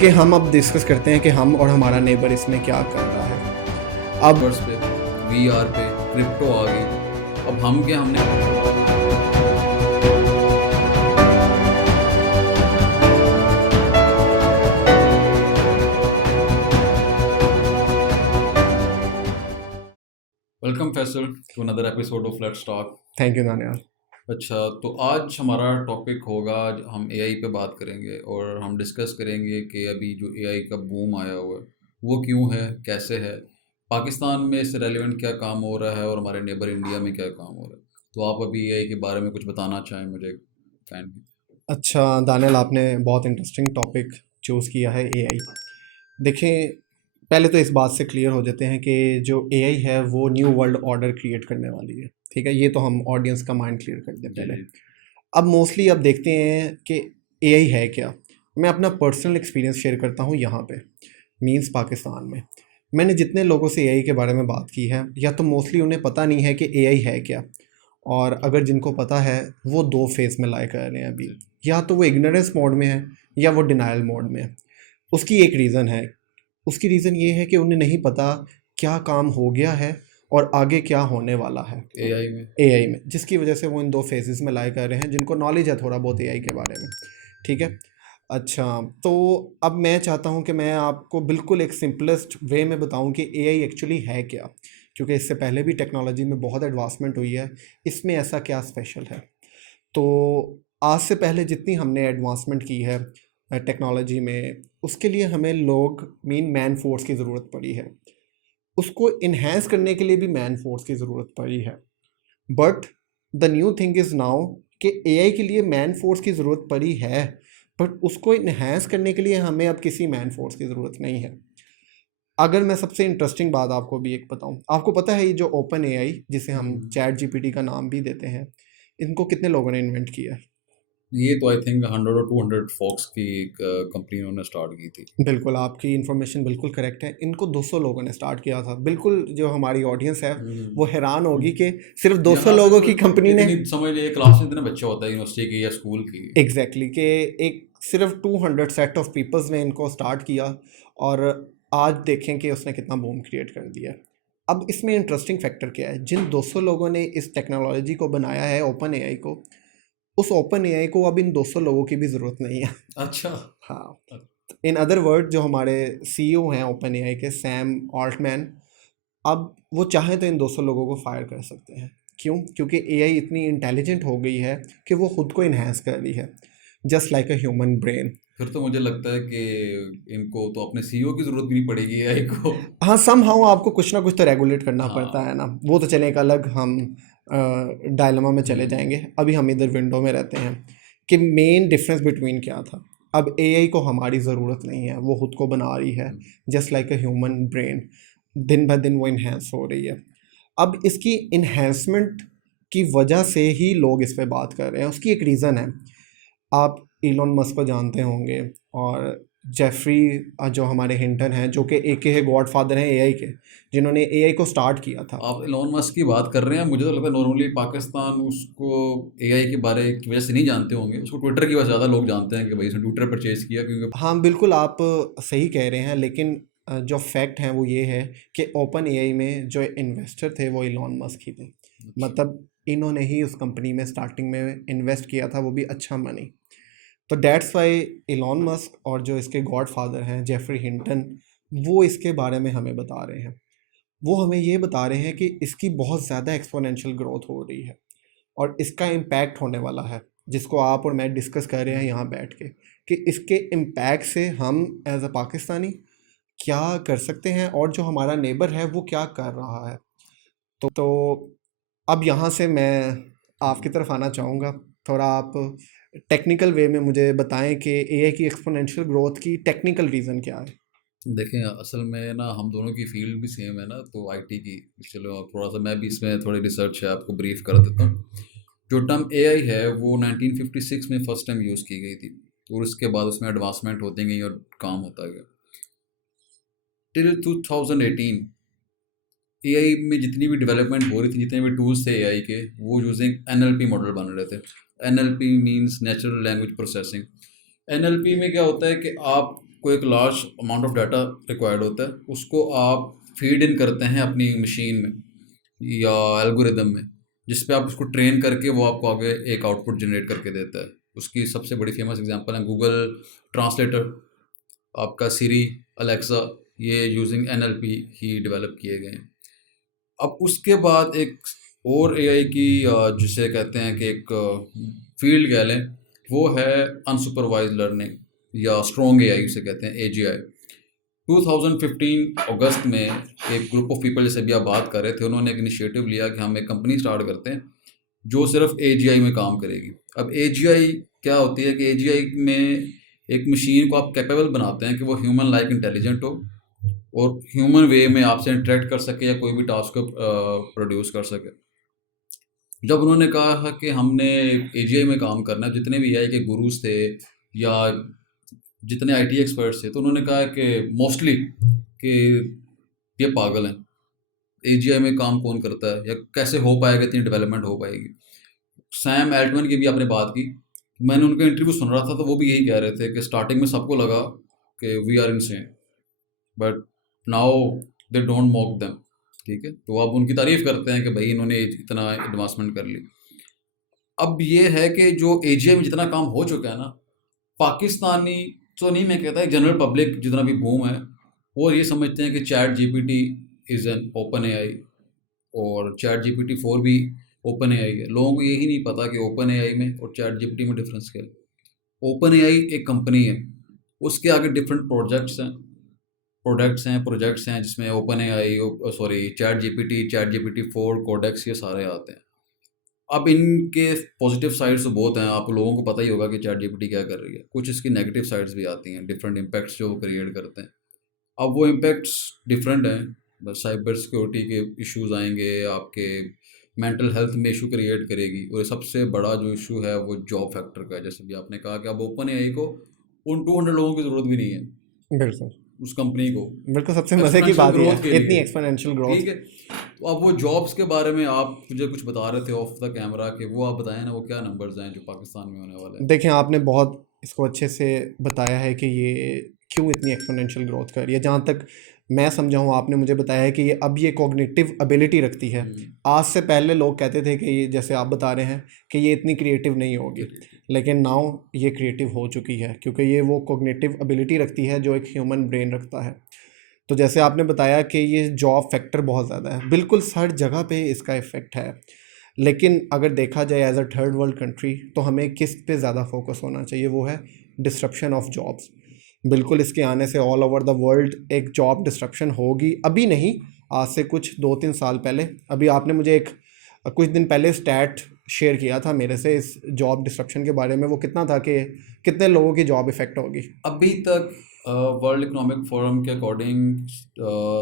कि हम अब डिस्कस करते हैं कि हम और हमारा नेबर इसमें क्या कर रहा है। अब वर्स पे, वीआर पे, क्रिप्टो आ गई। अब हम क्या हमने welcome Faisal to another episode of let's talk. Thank you Daniyal. अच्छा, तो आज हमारा टॉपिक होगा, आज हम एआई पे बात करेंगे और हम डिस्कस करेंगे कि अभी जो एआई का बूम आया हुआ है वो क्यों है, कैसे है, पाकिस्तान में इससे रेलिवेंट क्या काम हो रहा है और हमारे नेबर इंडिया में क्या काम हो रहा है। तो आप अभी एआई के बारे में कुछ बताना चाहें मुझे, फैन की। अच्छा दानियाल, आपने बहुत इंटरेस्टिंग टॉपिक चूज़ किया है एआई। देखें, पहले तो इस बात से क्लियर हो जाते हैं कि जो एआई है वो न्यू वर्ल्ड ऑर्डर क्रिएट करने वाली है। ठीक है, ये तो हम ऑडियंस का माइंड क्लियर कर दें जी पहले। जी। अब मोस्टली अब देखते हैं कि एआई है क्या। मैं अपना पर्सनल एक्सपीरियंस शेयर करता हूँ यहाँ पे, मींस पाकिस्तान में मैंने जितने लोगों से एआई के बारे में बात की है, या तो मोस्टली उन्हें पता नहीं है कि एआई है क्या, और अगर जिनको पता है वो दो फेस में लाई कर रहे हैं अभी। जी या तो वो इग्नोरेंस मोड में है या वो डिनायल मोड में है। उसकी एक रीज़न है, उसकी रीज़न ये है कि उन्हें नहीं पता क्या काम हो गया है और आगे क्या होने वाला है एआई में। एआई में, जिसकी वजह से वो इन दो फेजेस में लाई कर रहे हैं जिनको नॉलेज है थोड़ा बहुत एआई के बारे में। ठीक है। अच्छा, तो अब मैं चाहता हूँ कि मैं आपको बिल्कुल एक सिंपलेस्ट वे में बताऊँ कि एआई एक्चुअली है क्या, क्योंकि इससे पहले भी टेक्नोलॉजी में बहुत एडवांसमेंट हुई है। इसमें ऐसा क्या स्पेशल है। तो आज से पहले जितनी हमने एडवांसमेंट की है टेक्नोलॉजी में, उसके लिए हमें लोग मैन फोर्स की ज़रूरत पड़ी है। उसको इन्हेंस करने के लिए भी मैन फोर्स की ज़रूरत पड़ी है। But the new thing is now कि एआई के लिए मैन फोर्स की ज़रूरत पड़ी है, बट उसको इन्हेंस करने के लिए हमें अब किसी मैन फोर्स की ज़रूरत नहीं है। अगर मैं सबसे इंटरेस्टिंग बात आपको भी एक बताऊं, आपको पता है ये जो ओपन एआई, जिसे हम चैट जीपीटी का नाम भी देते हैं, इनको कितने लोगों ने इन्वेंट किया है। ये तो आई थिंक 100 और 200 फॉक्स की एक कंपनी उन्होंने स्टार्ट की थी। बिल्कुल, आपकी इन्फॉर्मेशन बिल्कुल करेक्ट है। इनको 200 लोगों ने स्टार्ट किया था। बिल्कुल, जो हमारी ऑडियंस है वो हैरान होगी कि सिर्फ 200 यहाँ पे लोगों तो की कंपनी ने, इतनी समझ लिए क्लास में इतना बच्चा होता है यूनिवर्सिटी की या स्कूल की। एग्जैक्टली कि एक सिर्फ 200 सेट ऑफ पीपल्स ने इनको स्टार्ट किया, और आज देखें कि उसने कितना बूम क्रिएट कर दिया। अब इसमें इंटरेस्टिंग फैक्टर क्या है, जिन 200 लोगों ने इस टेक्नोलॉजी को बनाया है ओपन एआई को, उस ओपन एआई को अब इन 200 लोगों की भी ज़रूरत नहीं है। अच्छा। हाँ, इन अदर वर्ड, जो हमारे सीईओ हैं ओपन एआई के, सैम ऑल्टमैन, अब वो चाहें तो इन 200 लोगों को फायर कर सकते हैं। क्यों? क्योंकि एआई इतनी इंटेलिजेंट हो गई है कि वो खुद को इन्हेंस कर रही है, just like a human brain. फिर तो मुझे लगता है कि इनको तो अपने सीईओ की जरूरत भी नहीं पड़ेगी एआई को। हाँ, सम हाउ आपको कुछ ना कुछ तो रेगुलेट करना पड़ता है हाँ। ना। वो तो चले, एक अलग हम डायलेमा में चले हम्म। जाएंगे। अभी हम इधर विंडो में रहते हैं कि मेन डिफरेंस बिटवीन क्या था। अब एआई को हमारी ज़रूरत नहीं है, वो खुद को बना रही है, just like a human brain. दिन ब दिन वो इन्हेंस हो रही है। अब इसकी इन्हेंसमेंट की वजह से ही लोग इस पे बात कर रहे हैं। उसकी एक रीज़न है। आप इलॉन मस्क को जानते होंगे, और जेफरी जो हमारे हिंटन हैं, जो कि एक है गॉड फादर हैं एआई के, जिन्होंने एआई को स्टार्ट किया था। आप एलोन मस्क की बात कर रहे हैं, मुझे तो लगता है नॉर्मली पाकिस्तान उसको एआई के बारे की वजह से नहीं जानते होंगे, उसको ट्विटर की वजह से ज़्यादा लोग जानते हैं कि भाई इसने ट्विटर परचेज किया, क्योंकि हाँ बिल्कुल, आप सही कह रहे हैं, लेकिन जो फैक्ट है वो ये है कि ओपन एआई में जो इन्वेस्टर थे वो इलॉन मस्क ही थे। मतलब इन्होंने ही उस कंपनी में स्टार्टिंग में इन्वेस्ट किया था, वो भी अच्छा मनी। तो डेट्स वाई इलॉन मस्क और जो इसके गॉड फादर हैं जेफरी हिंटन, वो इसके बारे में हमें बता रहे हैं। वो हमें ये बता रहे हैं कि इसकी बहुत ज़्यादा एक्सपोनेंशियल ग्रोथ हो रही है और इसका इम्पैक्ट होने वाला है, जिसको आप और मैं डिस्कस कर रहे हैं यहाँ बैठ के, कि इसके इम्पैक्ट से हम एज अ पाकिस्तानी क्या कर सकते हैं और जो हमारा नेबर है वो क्या कर रहा है। तो अब यहाँ से मैं आपकी तरफ आना चाहूँगा। थोड़ा आप टेक्निकल वे में मुझे बताएं कि एआई की एक्सपोनेंशियल ग्रोथ की टेक्निकल रीज़न क्या है। देखें असल में ना हम दोनों की फील्ड भी सेम है ना, तो आईटी की। चलो अब थोड़ा सा मैं भी इसमें थोड़ी रिसर्च है आपको ब्रीफ कर देता हूँ। जो टर्म एआई है वो 1956 में फर्स्ट टाइम यूज़ की गई थी, और उसके बाद उसमें एडवांसमेंट होती गई और काम होता गया टिल 2018। एआई में जितनी भी डेवलपमेंट हो रही थी, जितने भी टूल्स थे एआई के, वो यूजिंग एनएलपी मॉडल बन रहे थे। NLP means natural language processing. NLP में क्या होता है कि आप को एक large amount of data required होता है, उसको आप फीड इन करते हैं अपनी मशीन में या एल्गोरिदम में, जिस पे आप उसको ट्रेन करके वो आपको आगे एक आउटपुट जनरेट करके देता है। उसकी सबसे बड़ी फेमस एग्जांपल है गूगल ट्रांसलेटर, आपका सीरी, अलेक्सा, ये यूजिंग एनएलपी ही डेवलप किए गए हैं। अब उसके बाद एक और एआई की जिसे कहते हैं कि एक फील्ड कह लें, वो है अनसुपरवाइज लर्निंग या स्ट्रॉन्ग एआई उसे कहते हैं, एजीआई। 2015 अगस्त में एक ग्रुप ऑफ पीपल, जैसे अभी आप बात कर रहे थे, उन्होंने एक इनिशिएटिव लिया कि हम एक कंपनी स्टार्ट करते हैं जो सिर्फ एजीआई में काम करेगी। अब एजीआई क्या होती है कि एजीआई में एक मशीन को आप कैपेबल बनाते हैं कि वो ह्यूमन लाइक इंटेलिजेंट हो और ह्यूमन वे में आपसे इंटरेक्ट कर सके या कोई भी टास्क को प्रोड्यूस कर सके। जब उन्होंने कहा कि हमने एजीआई में काम करना है, जितने भी एआई के गुरुज थे या जितने आईटी एक्सपर्ट्स थे, तो उन्होंने कहा कि मोस्टली कि ये पागल हैं, एजीआई में काम कौन करता है या कैसे हो पाएगा, इतनी डेवलपमेंट हो पाएगी। सैम एल्टमैन की भी आपने बात की, मैंने उनका इंटरव्यू सुन रहा था तो वो भी यही कह रहे थे कि स्टार्टिंग में सबको लगा कि we are insane, but now they don't mock them. ठीक है, तो अब उनकी तारीफ करते हैं कि भाई इन्होंने इतना एडवांसमेंट कर ली। अब ये है कि जो एजीआई में जितना काम हो चुका है ना, पाकिस्तानी तो नहीं, मैं कहता है जनरल पब्लिक जितना भी बूम है वो ये समझते हैं कि chat GPT is an open AI और चैट जीपीटी 4 भी ओपन एआई है। लोगों को यही नहीं पता कि ओपन एआई में और चैट जीपीटी में डिफरेंस क्या है। ओपन एआई एक कंपनी है, उसके आगे डिफरेंट प्रोजेक्ट्स हैं जिसमें OpenAI, sorry ChatGPT 4, Codex, ये सारे आते हैं। अब इनके पॉजिटिव साइड्स तो बहुत हैं, आप लोगों को पता ही होगा कि चैट जीपीटी क्या कर रही है। कुछ इसकी नेगेटिव साइड्स भी आती हैं, डिफरेंट इम्पैक्ट्स जो वो क्रिएट करते हैं। अब वो इम्पैक्ट्स डिफरेंट हैं, साइबर सिक्योरिटी के इश्यूज आएंगे, आपके मेंटल हेल्थ में इशू क्रिएट करेगी, और सबसे बड़ा जो इशू है वो जॉब फैक्टर का है। जैसे भी आपने कहा कि अब ओपन एआई को उन 200 लोगों की ज़रूरत भी नहीं है, बिल्कुल उस कंपनी को बिल्कुल, सबसे मज़े की एक्सपोनेंशियल बात ये ग्रोथ के है, इतनी लिए। Exponential growth. ठीक है, तो अब वो जॉब्स के बारे में आप मुझे कुछ बता रहे थे ऑफ द कैमरा, कि वो आप बताएं ना, वो क्या नंबर्स हैं जो पाकिस्तान में होने वाले हैं। देखिए, आपने बहुत इसको अच्छे से बताया है कि ये क्यों इतनी एक्सपोनेंशियल ग्रोथ कर रही है। जहाँ तक मैं समझा हूँ, आपने मुझे बताया है कि ये अब ये कॉग्निटिव एबिलिटी रखती है। आज से पहले लोग कहते थे कि ये, जैसे आप बता रहे हैं, कि ये इतनी क्रिएटिव नहीं होगी, लेकिन नाउ ये क्रिएटिव हो चुकी है, क्योंकि ये वो कॉग्निटिव एबिलिटी रखती है जो एक ह्यूमन ब्रेन रखता है। तो जैसे आपने बताया कि ये जॉब फैक्टर बहुत ज़्यादा है, बिल्कुल हर जगह पे इसका इफ़ेक्ट है। लेकिन अगर देखा जाए as a third world country, तो हमें किस पे ज़्यादा फोकस होना चाहिए, वो है डिस्ट्रप्शन ऑफ जॉब्स। बिल्कुल, इसके आने से ऑल ओवर द वर्ल्ड एक जॉब डिस्ट्रप्शन होगी। अभी नहीं, आज से कुछ 2-3 साल पहले, अभी आपने मुझे एक कुछ दिन पहले स्टैट शेयर किया था मेरे से इस जॉब डिस्ट्रप्शन के बारे में। वो कितना था कि कितने लोगों की जॉब इफ़ेक्ट होगी। अभी तक वर्ल्ड इकोनॉमिक फोरम के अकॉर्डिंग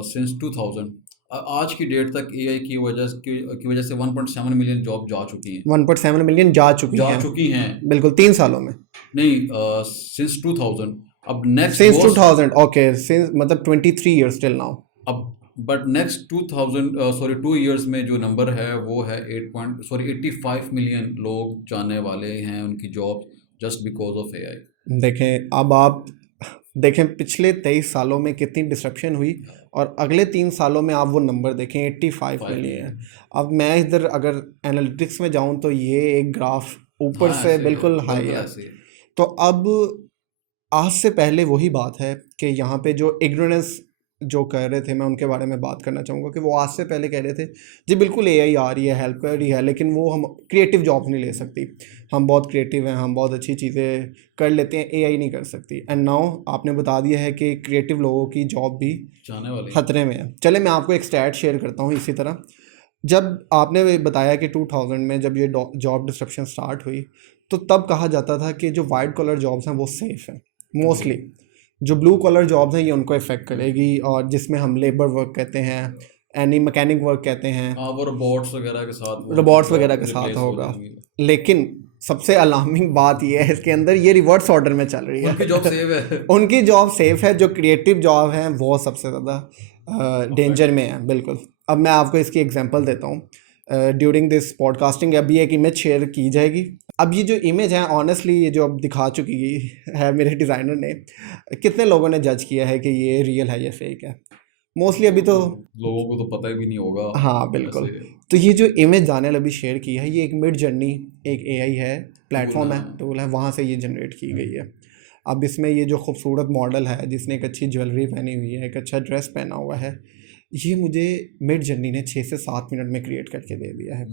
सिंस 2000 आज की डेट तक एआई की वजह से 1.7 मिलियन जॉब जा चुकी हैं। 1.7 मिलियन जा चुकी हैं, बिल्कुल 3 सालों में। नहीं, सिंस 2000। अब नेक्स्ट सिंस 2000, ओके, सिंस मतलब 23 इयर्स टिल नाउ। अब बट नेक्स्ट 2 ईयर्स में जो नंबर है वो है 85 मिलियन लोग जाने वाले हैं उनकी job, just because of AI. देखें, अब आप देखें पिछले 23 सालों में कितनी डिस्ट्रप्शन हुई, और अगले 3 सालों में आप वो नंबर देखें 85 मिलियन। अब मैं इधर अगर एनालिटिक्स में जाऊं तो ये एक ग्राफ ऊपर से बिल्कुल हाई है। तो अब आज से पहले वही बात है कि यहाँ पे जो इग्नोरेंस जो कह रहे थे, मैं उनके बारे में बात करना चाहूँगा कि वो आज से पहले कह रहे थे जी बिल्कुल एआई आ रही है, हेल्प कर रही है, लेकिन वो हम क्रिएटिव जॉब्स नहीं ले सकती, हम बहुत क्रिएटिव हैं, हम बहुत अच्छी चीज़ें कर लेते हैं, एआई नहीं कर सकती। एंड नाउ आपने बता दिया है कि क्रिएटिव लोगों की जॉब भी जाने वाली खतरे में है। चले, मैं आपको एक स्टैट शेयर करता हूँ इसी तरह। जब आपने बताया कि 2000 में जब ये जॉब डिस्ट्रप्शन स्टार्ट हुई, तो तब कहा जाता था कि जो वाइट कॉलर जॉब्स हैं वो सेफ़ हैं। मोस्टली जो ब्लू कॉलर जॉब्स हैं ये उनको इफ़ेक्ट करेगी, और जिसमें हम लेबर वर्क कहते हैं, एनी मैकेनिक वर्क कहते हैं, वो रोबोट्स वगैरह के साथ होगा। लेकिन सबसे अलार्मिंग बात ये है, इसके अंदर ये रिवर्स ऑर्डर में चल रही है। उनकी जॉब सेफ है उनकी जॉब सेफ है, जो क्रिएटिव जॉब हैं वो सबसे ज़्यादा डेंजर में है। बिल्कुल, अब मैं आपको इसकी एग्जांपल देता हूँ। ड्यूरिंग दिस पॉडकास्टिंग अभी एक इमेज शेयर की जाएगी, अब ये जो इमेज है ऑनेस्टली, ये जो अब दिखा चुकी है मेरे डिज़ाइनर ने, कितने लोगों ने जज किया है कि ये रियल है या फेक है? मोस्टली अभी तो लोगों को तो पता भी नहीं होगा हाँ बिल्कुल। ऐसे तो ये जो इमेज दानियल अभी शेयर की है, ये एक मिड जर्नी, एक एआई है, प्लेटफॉर्म है, हाँ। टूल है, वहाँ से ये जनरेट की गई है। अब इसमें ये जो खूबसूरत मॉडल है जिसने एक अच्छी ज्वेलरी पहनी हुई है, एक अच्छा ड्रेस पहना हुआ है, ये मुझे मिड जर्नी ने 6 से 7 मिनट में क्रिएट करके दे दिया है।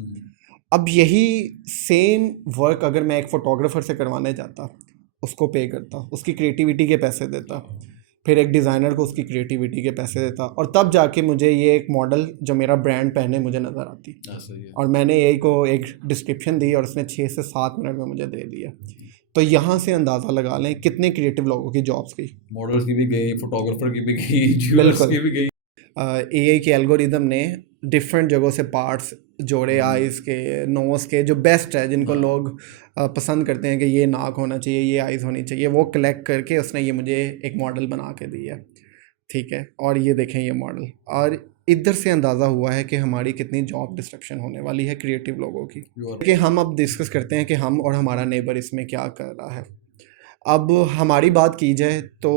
अब यही सेम वर्क अगर मैं एक फ़ोटोग्राफ़र से करवाने जाता, उसको पे करता, उसकी क्रिएटिविटी के पैसे देता, फिर एक डिज़ाइनर को उसकी क्रिएटिविटी के पैसे देता, और तब जाके मुझे ये एक मॉडल जो मेरा ब्रांड पहने मुझे नज़र आती। ऐसा ही है। और मैंने एआई को एक डिस्क्रिप्शन दी और उसने 6 से 7 मिनट में मुझे दे दिया। तो यहाँ से अंदाज़ा लगा लें कितने क्रिएटिव लोगों की जॉब्स गई। मॉडल्स की भी गई, फोटोग्राफर की भी गई, ज्वेलर्स बिल्कुल। की भी गई। एआई के एल्गोरिदम ने डिफरेंट जगहों से पार्ट्स जोड़े, आइज़ के, नोज़ के, जो बेस्ट है जिनको लोग पसंद करते हैं कि ये नाक होना चाहिए, ये आइज़ होनी चाहिए, वो कलेक्ट करके उसने ये मुझे एक मॉडल बना के दिया। ठीक है, और ये देखें ये मॉडल, और इधर से अंदाज़ा हुआ है कि हमारी कितनी जॉब डिस्ट्रक्शन होने वाली है क्रिएटिव लोगों की। कि हम अब डिस्कस करते हैं कि हम और हमारा नेबर इसमें क्या कर रहा है। अब हमारी बात की जाए तो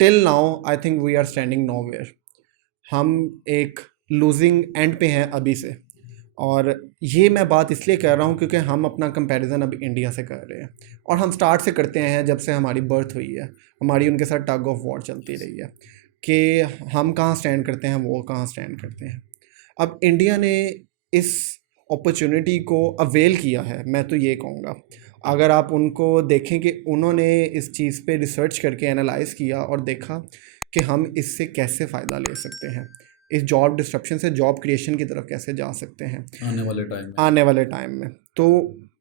till now I think we are standing nowhere. हम एक लूजिंग एंड पे हैं अभी से, और ये मैं बात इसलिए कर रहा हूँ क्योंकि हम अपना कंपैरिजन अभी इंडिया से कर रहे हैं, और हम स्टार्ट से करते हैं जब से हमारी बर्थ हुई है। हमारी उनके साथ टग ऑफ वॉर चलती रही है कि हम कहाँ स्टैंड करते हैं, वो कहाँ स्टैंड करते हैं। अब इंडिया ने इस अपॉर्चुनिटी को अवेल किया है, मैं तो ये कहूँगा। अगर आप उनको देखें कि उन्होंने इस चीज़ पे रिसर्च करके एनालाइज़ किया और देखा कि हम इससे कैसे फ़ायदा ले सकते हैं, इस जॉब डिस्ट्रप्शन से जॉब क्रिएशन की तरफ कैसे जा सकते हैं आने वाले टाइम में। तो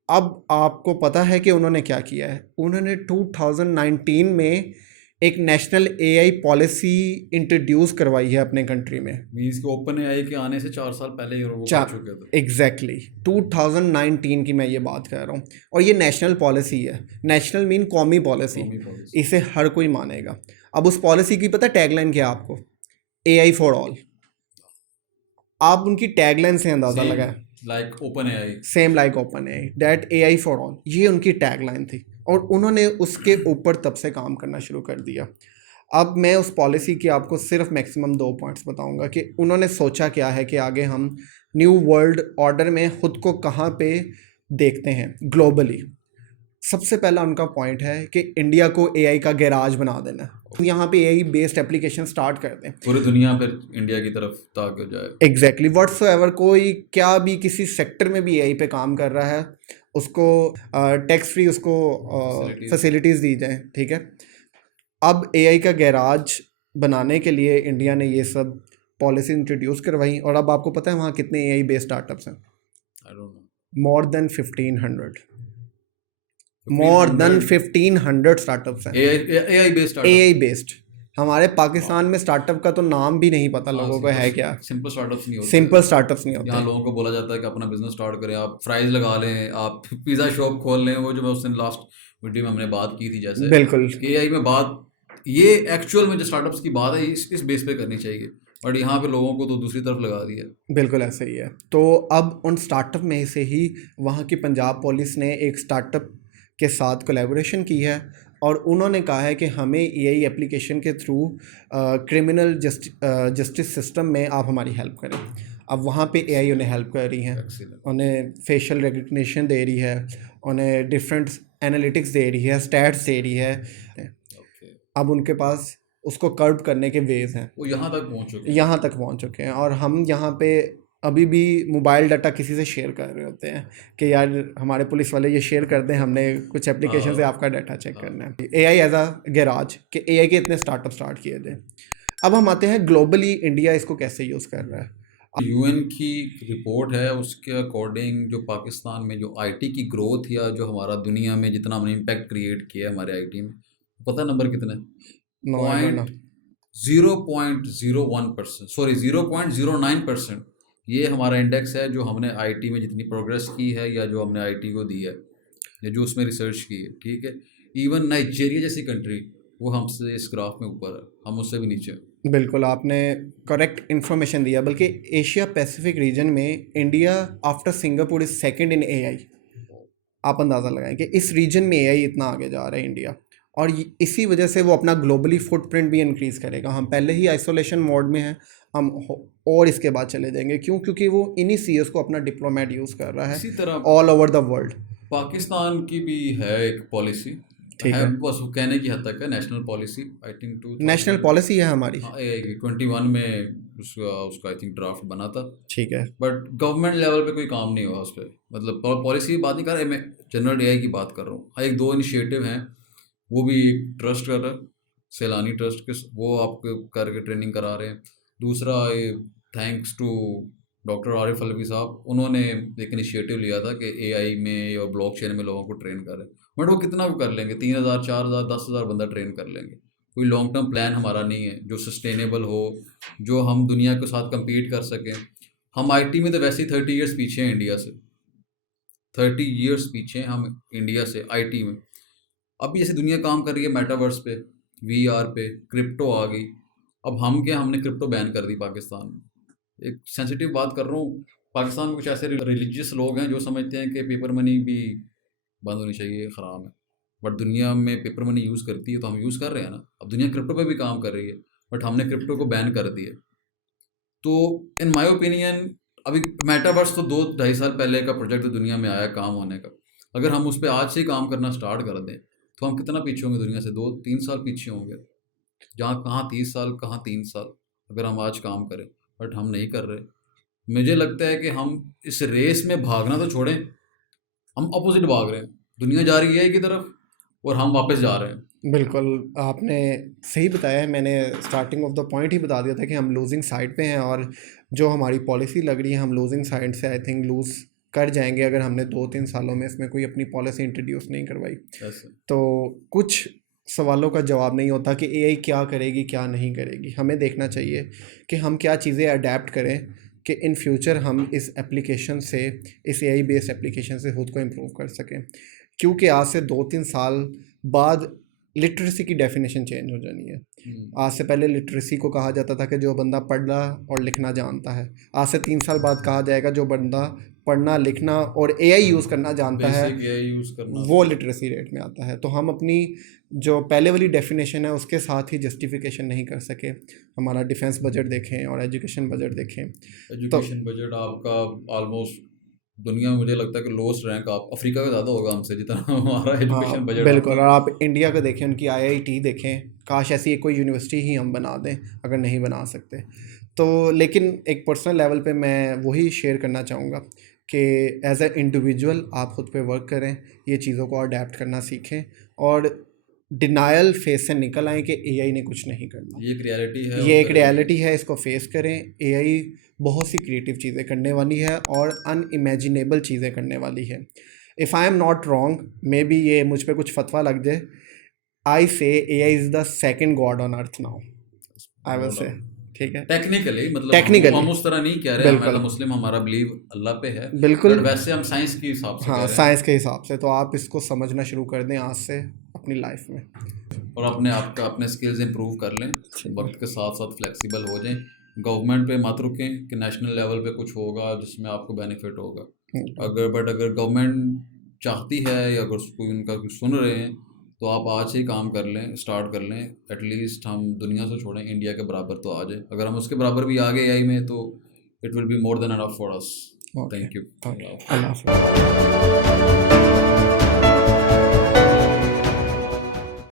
अब आपको पता है कि उन्होंने क्या किया है। उन्होंने 2019 में एक नेशनल एआई पॉलिसी इंट्रोड्यूस करवाई है अपने कंट्री में। मींस के ओपन एआई के आने से 4 साल पहले ये लोग कर चुके थे। एग्जैक्टली 2019 की मैं ये बात कर रहा हूँ, और ये नेशनल पॉलिसी है। नेशनल मीन कौमी पॉलिसी, इसे हर कोई मानेगा। अब उस पॉलिसी की पता टैगलाइन क्या है आपको? AI for all. आप उनकी टैगलाइन से अंदाज़ा लगाएं, like open AI, same like open AI, that AI for all, ये उनकी टैगलाइन थी, और उन्होंने उसके ऊपर तब से काम करना शुरू कर दिया। अब मैं उस पॉलिसी की आपको सिर्फ मैक्सिमम 2 पॉइंट्स बताऊंगा कि उन्होंने सोचा क्या है कि आगे हम न्यू वर्ल्ड ऑर्डर में ख़ुद को कहाँ पे देखते हैं ग्लोबली। सबसे पहला उनका पॉइंट है कि इंडिया को एआई का गैराज बना देना, यहाँ पे एआई बेस्ड एप्लीकेशन स्टार्ट कर दें, पूरी दुनिया फिर इंडिया की तरफ ताक हो जाए। एग्जैक्टली व्हाट्सोएवर, कोई क्या भी किसी सेक्टर में भी एआई पे काम कर रहा है, उसको टैक्स फ्री उसको फैसिलिटीज़ दी जाएँ। ठीक है, अब एआई का गैराज बनाने के लिए इंडिया ने ये सब पॉलिसी इंट्रोड्यूस करवाई, और अब आपको पता है वहाँ कितने एआई बेस्ड स्टार्टअप्स हैं? I don't know, more than 1500 startups हैं एआई बेस्ड। हमारे पाकिस्तान में स्टार्टअप का तो नाम भी नहीं पता लोगों को है क्या। सिंपल स्टार्टअप्स नहीं होते, सिंपल स्टार्टअप्स नहीं होते। यहाँ लोगों को बोला जाता है कि अपना बिजनेस स्टार्ट करें, आप फ्राइज लगा लें, आप पिज़्ज़ा शॉप खोल लें, वो जो मैं उस दिन लास्ट वीडियो में हमने बात की थी, जैसे बिल्कुल कि एआई में बात, ये एक्चुअल में जो स्टार्टअप्स की बात है इस बेस पे करनी चाहिए, और यहाँ पे लोगों को तो दूसरी तरफ लगा दिया। बिल्कुल ऐसे ही है। तो अब उन स्टार्टअप में से ही वहाँ की पंजाब पुलिस ने एक स्टार्टअप के साथ कोलैबोरेशन की है, और उन्होंने कहा है कि हमें एआई एप्लीकेशन के थ्रू क्रिमिनल जस्टिस सिस्टम में आप हमारी हेल्प करें। अब वहाँ पे एआई उन्हें हेल्प कर रही हैं, उन्हें फेशियल रिकग्निशन दे रही है, उन्हें डिफरेंट एनालिटिक्स दे रही है, स्टैट्स दे रही है। अब उनके पास उसको कर्व करने के वेज हैं, वो यहाँ तक पहुँच चुके हैं। और हम यहाँ पे अभी भी मोबाइल डाटा किसी से शेयर कर रहे होते हैं कि यार हमारे पुलिस वाले ये शेयर कर दें, हमने कुछ एप्लीकेशन से आपका डाटा चेक करना है। एआई एज अ गैराज कि एआई के इतने स्टार्टअप स्टार्ट किए थे। अब हम आते हैं ग्लोबली इंडिया इसको कैसे यूज़ कर रहा है। यूएन की रिपोर्ट है, उसके अकॉर्डिंग जो पाकिस्तान में जो आईटी की ग्रोथ या जो हमारा दुनिया में जितना हमने इम्पैक्ट क्रिएट किया है हमारे आईटी में, पता नंबर कितना है? 0.01%, सॉरी 0.09%। ये हमारा इंडेक्स है जो हमने आईटी में जितनी प्रोग्रेस की है या जो हमने आईटी को दी है या जो उसमें रिसर्च की है। ठीक है, इवन नाइजीरिया जैसी कंट्री वो हमसे इस ग्राफ में ऊपर है, हम उससे भी नीचे। बिल्कुल आपने करेक्ट इन्फॉर्मेशन दिया। बल्कि एशिया पैसिफिक रीजन में India after Singapore is second in AI. आप अंदाज़ा लगाएं कि इस रीजन में एआई इतना आगे जा रहा है इंडिया, और इसी वजह से वो अपना ग्लोबली फुटप्रिंट भी इंक्रीज़ करेगा। हम पहले ही आइसोलेशन मोड में हैं, हम और इसके बाद चले जाएंगे। क्यों? क्योंकि वो इन्हीं सीएस को अपना डिप्लोमेट यूज़ कर रहा है इसी तरह all over the world. Pakistan की भी है एक पॉलिसी, ठीक है है, बस वो कहने की हद तक है, national policy I think national policy है हमारी। 2021 में उसका आई थिंक ड्राफ्ट बना था, ठीक है, बट गवर्नमेंट लेवल पे कोई काम नहीं हुआ उस पर। मतलब पॉलिसी की बात नहीं कर रहा, मैं जनरल एआई की बात कर रहा हूँ। एक दो इनिशिएटिव हैं, वो भी एक ट्रस्ट कर रहा है, सैलानी ट्रस्ट के, वो आपको करके ट्रेनिंग करा रहे हैं। दूसरा ये thanks to doctor Arif Alvi साहब, उन्होंने एक इनिशिएटिव लिया था कि एआई में और ब्लॉकचेन में लोगों को ट्रेन करें, बट वो कितना कर लेंगे? 3,000 4,000 10,000 बंदा ट्रेन कर लेंगे। कोई लॉन्ग टर्म प्लान हमारा नहीं है जो सस्टेनेबल हो, जो हम दुनिया के साथ compete कर सकें। हम आईटी में तो वैसे ही 30 ईयर्स पीछे हैं इंडिया से, 30 ईयर्स पीछे हैं हम इंडिया से आईटी में। अभी जैसे दुनिया काम कर रही है मेटावर्स पे, वीआर पे, क्रिप्टो आ गई, अब हम क्या, हमने क्रिप्टो बैन कर दी पाकिस्तान में। एक सेंसिटिव बात कर रहा हूँ, पाकिस्तान में कुछ ऐसे रिलीजियस लोग हैं जो समझते हैं कि पेपर मनी भी बंद होनी चाहिए, ख़राब है। बट दुनिया में पेपर मनी यूज़ करती है तो हम यूज़ कर रहे हैं ना। अब दुनिया क्रिप्टो पे भी काम कर रही है, बट हमने क्रिप्टो को बैन कर दिया। तो इन माय ओपिनियन अभी मेटावर्स तो 2-2.5 साल पहले का प्रोजेक्ट दुनिया में आया काम होने का। अगर हम उस पर आज से ही काम करना स्टार्ट कर दें तो हम कितना पीछे होंगे दुनिया से? 2-3 साल पीछे होंगे, जहाँ कहाँ 30 साल, कहाँ 3 साल, अगर हम आज काम करें। बट हम नहीं कर रहे। मुझे लगता है कि हम इस रेस में भागना तो छोड़ें, हम अपोजिट भाग रहे हैं। दुनिया जा रही है की तरफ और हम वापस जा रहे हैं। बिल्कुल आपने सही बताया है। मैंने स्टार्टिंग ऑफ द पॉइंट ही बता दिया था कि हम लूजिंग साइड पे हैं, और जो हमारी पॉलिसी लग रही है हम लूजिंग साइड से आई थिंक लूज़ कर जाएंगे अगर हमने 2-3 सालों में इसमें कोई अपनी पॉलिसी इंट्रोड्यूस नहीं करवाई। तो कुछ सवालों का जवाब नहीं होता कि एआई क्या करेगी क्या नहीं करेगी। हमें देखना चाहिए कि हम क्या चीज़ें अडेप्ट करें कि इन फ्यूचर हम इस एप्लीकेशन से, इस एआई बेस्ड एप्लीकेशन से खुद को इम्प्रूव कर सकें। क्योंकि आज से 2-3 साल बाद लिटरेसी की डेफिनेशन चेंज हो जानी है। आज से पहले लिटरेसी को कहा जाता था कि जो बंदा पढ़ना और लिखना जानता है। आज से 3 साल बाद कहा जाएगा जो बंदा पढ़ना लिखना और एआई यूज़ करना जानता है, यूज़ करना, वो लिटरेसी रेट में आता है। तो हम अपनी जो पहले वाली डेफिनेशन है उसके साथ ही जस्टिफिकेशन नहीं कर सके। हमारा डिफेंस बजट देखें और एजुकेशन बजट देखें, एजुकेशन बजट आपका ऑलमोस्ट दुनिया में मुझे लगता है कि लोएस्ट रैंक आप अफ्रीका का ज़्यादा होगा हमसे, जितना हमारा एजुकेशन बजट। बिल्कुल। और आप इंडिया का देखें, उनकी आईआईटी देखें, काश ऐसी एक कोई यूनिवर्सिटी ही हम बना दें, अगर नहीं बना सकते तो। लेकिन एक पर्सनल लेवल पे मैं वही शेयर करना चाहूँगा कि एज ए इंडिविजुअल आप खुद पे वर्क करें, ये चीज़ों को अडेप्ट करना सीखें और डिनायल फेस से निकल आएँ कि एआई ने कुछ नहीं करना। ये एक रियलिटी है, ये एक रियलिटी है, इसको फेस करें। एआई बहुत सी क्रिएटिव चीज़ें करने वाली है और अनइमेजिनेबल चीज़ें करने वाली है। If I am not wrong, may be ये मुझ पे कुछ फतवा लग जाए, आई से AI is the second God on earth now, I will say. ठीक है, टेक्निकली मतलब टेक्निकली हम उस तरह नहीं कह रहे, हमारा मुस्लिम, हमारा बिलीव अल्लाह पे है, बिल्कुल। बट वैसे हम साइंस के हिसाब से, हाँ, साइंस के हिसाब से। तो आप इसको समझना शुरू कर दें आज से अपनी लाइफ में, और अपने स्किल्स इंप्रूव कर लें, वक्त के साथ साथ फ्लेक्सिबल हो जाएं। गवर्नमेंट पे मत रुकें कि नेशनल लेवल पे कुछ होगा जिसमें आपको बेनिफिट होगा। अगर गवर्नमेंट चाहती है या अगर कोई उनका कुछ सुन रहे हैं तो आप आज से ही काम कर लें, स्टार्ट कर लें। एटलीस्ट हम दुनिया से छोड़ें, इंडिया के बराबर तो आ जाए। अगर हम उसके बराबर भी आ गए एआई में तो it will be more than enough for us. Thank you. अल्लाह हाफ़िज़।